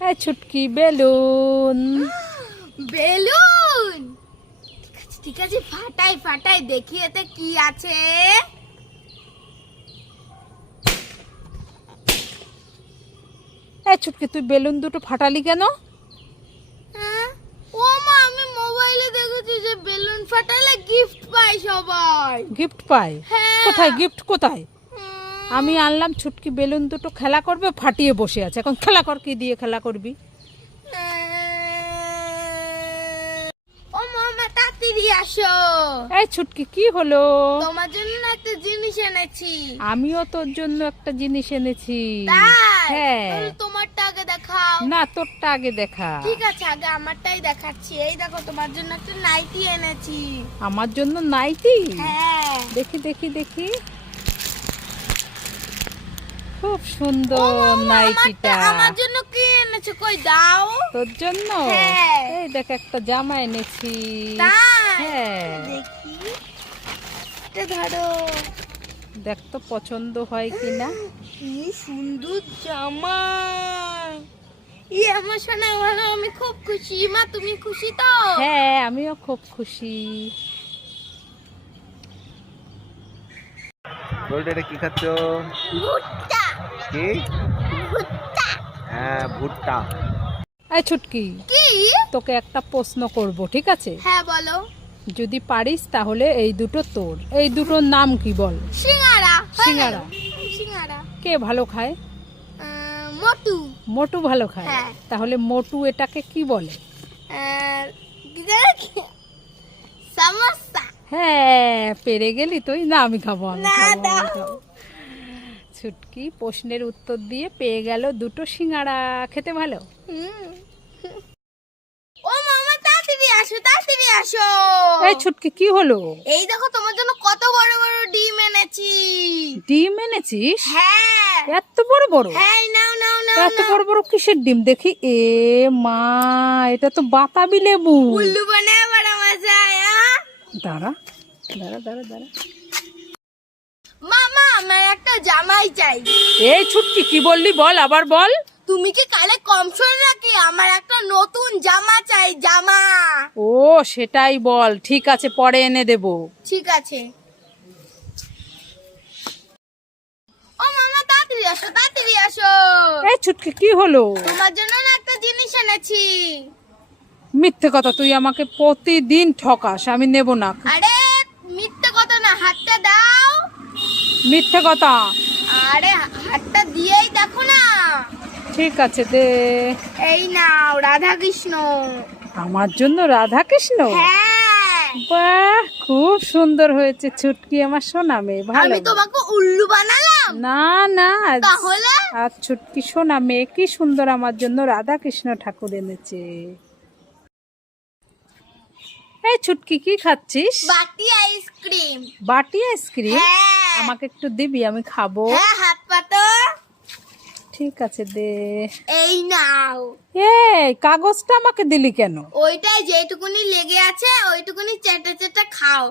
এই Chhutki balloon. Balloon ঠিক আছে, ফাটাই ফাটাই দেখি এতে কি আছে। এই ছুটকি, তুই বেলুন দুটো ফাটালি কেন? হ্যাঁ? ও মা, আমি মোবাইলে দেখেছি যে বেলুন ফাটালে গিফট পায় সবাই। গিফট পায়? হ্যাঁ। কোথায় গিফট কোথায়? উম, আমি আনলাম, ছুটকি বেলুন দুটো খেলা করবে, ফাটিয়ে বসে আছে। এখন খেলা কর, কি দিয়ে খেলা করবি? ও মামা, তাড়াতাড়ি আসো। এই ছুটকি, কি হলো? তোমার জন্য না একটা জিনিস এনেছি। আমিও তোর জন্য একটা জিনিস এনেছি। তাই? হ্যাঁ। তাহলে তোমারটা আগে দেখাও। না, তোরটা আগে দেখা। ঠিক আছে, আগে আমারটাই দেখাচ্ছি। এই দেখো, তোমার জন্য একটা নাইটি এনেছি। আমার জন্য নাইটি? হ্যাঁ। দেখি দেখি দেখি, খুব ও সুন্দর মামা, নাইটিটা। আমার জন্য কি এনেছো? কই দাও। তোর জন্য? হ্যাঁ। এই দেখ, একটা জামা এনেছি। তাই? হ্যাঁ। দেখি, এটা ধরো। দেখ তো পছন্দ হয় কিনা। কি সুন্দর জামা! আমার সোনা ভালো, আমি খুব খুশি। মা, তুমি খুশি তো? হ্যাঁ, আমিও খুব খুশি। বলতে এটা কি খাচ্ছ? ভুট্টা। কি? ভুট্টা। হ্যাঁ, ভুট্টা। এই ছুটকি, কি? তোকে একটা প্রশ্ন করব, ঠিক আছে? হ্যাঁ, বলো। যদি পারিস তাহলে এই দুটো তোর। এই দুটোর নাম কি বল? সিঙ্গারা। সিঙ্গারা। সিঙ্গারা। কে ভালো খায়? মোটু। মোটু ভালো খায়? হ্যাঁ। তাহলে মোটু এটাকে কি বলে? কি জানো কি? সমোসা। হ্যাঁ, পেরে গেলি তুই। না, আমি খাবো, আমি না, খাবো, আমি দাও। খাবো। ছুটকি প্রশ্নের উত্তর দিয়ে পেয়ে গেল দুটো সিঙ্গারা। খেতে ভালো? হুম। ও মামা, তাড়াতাড়ি আসো, তাড়াতাড়ি আসো। এই ছুটকি, কি হলো? এই দেখো, তোমার জন্য কত বড় বড় ডিম এনেছি। ডিম এনেছিস? হ্যাঁ। এত বড় বড়? হ্যাঁ, নাও নাও নাও। এত বড় বড় কিসের ডিম দেখি? এ মা, এটা তো বাতাবি লেবু। উল্লু বানায় বড় মজা আয়। দাঁড়া দাঁড়া দাঁড়া দাঁড়া। মামা, আমার একটা জামাই চাই। এই ছুটকি, কি বললি? বল, আবার বল। তুমি কি কালে কম শোনো নাকি? আমার একটা নতুন জামা চাই, জামা। ও, সেটাই বল। ঠিক আছে, পরে এনে দেব। ঠিক আছে। ও মামা, তাড়াতাড়ি আসো, তাড়াতাড়ি আসো। এই ছুটকি, কি হলো? তোমার জন্য না একটা জিনিস এনেছি। মিথ্যে কথা, তুই আমাকে প্রতিদিন ঠকাস। আমি নেব না। আরে মিথ্যে কথা না, হাতটা দাও। মিথ্যে কথা? আরে হাতটা দিয়েই দেখো না। ঠিক আছে, দে। এই নাও, রাধা কৃষ্ণ। আমার জন্য রাধা কৃষ্ণ? হ্যাঁ। বাহ, খুব সুন্দর হয়েছে ছুটকি, আমার সোনা মেয়ে। ভালো। আমি তোমাকে উল্লু বানালাম? না না, তাহলে? আর ছুটকি সোনা মেয়ে কি সুন্দর আমার জন্য রাধা কৃষ্ণ ঠাকুর এনেছে। এই ছুটকি, কি খাচ্ছিস? বাটি আইসক্রিম। বাটি আইসক্রিম? হ্যাঁ। আমাকে একটু দিবি, আমি খাবো। হ্যাঁ, হাত পাতো। ঠিক আছে, দে। এই নাও। এই কাগজটা আমাকে দিলি কেন? ওইটাই যেটুকুনি লেগে আছে ওইটুকুনি চেটে চেটে খাও।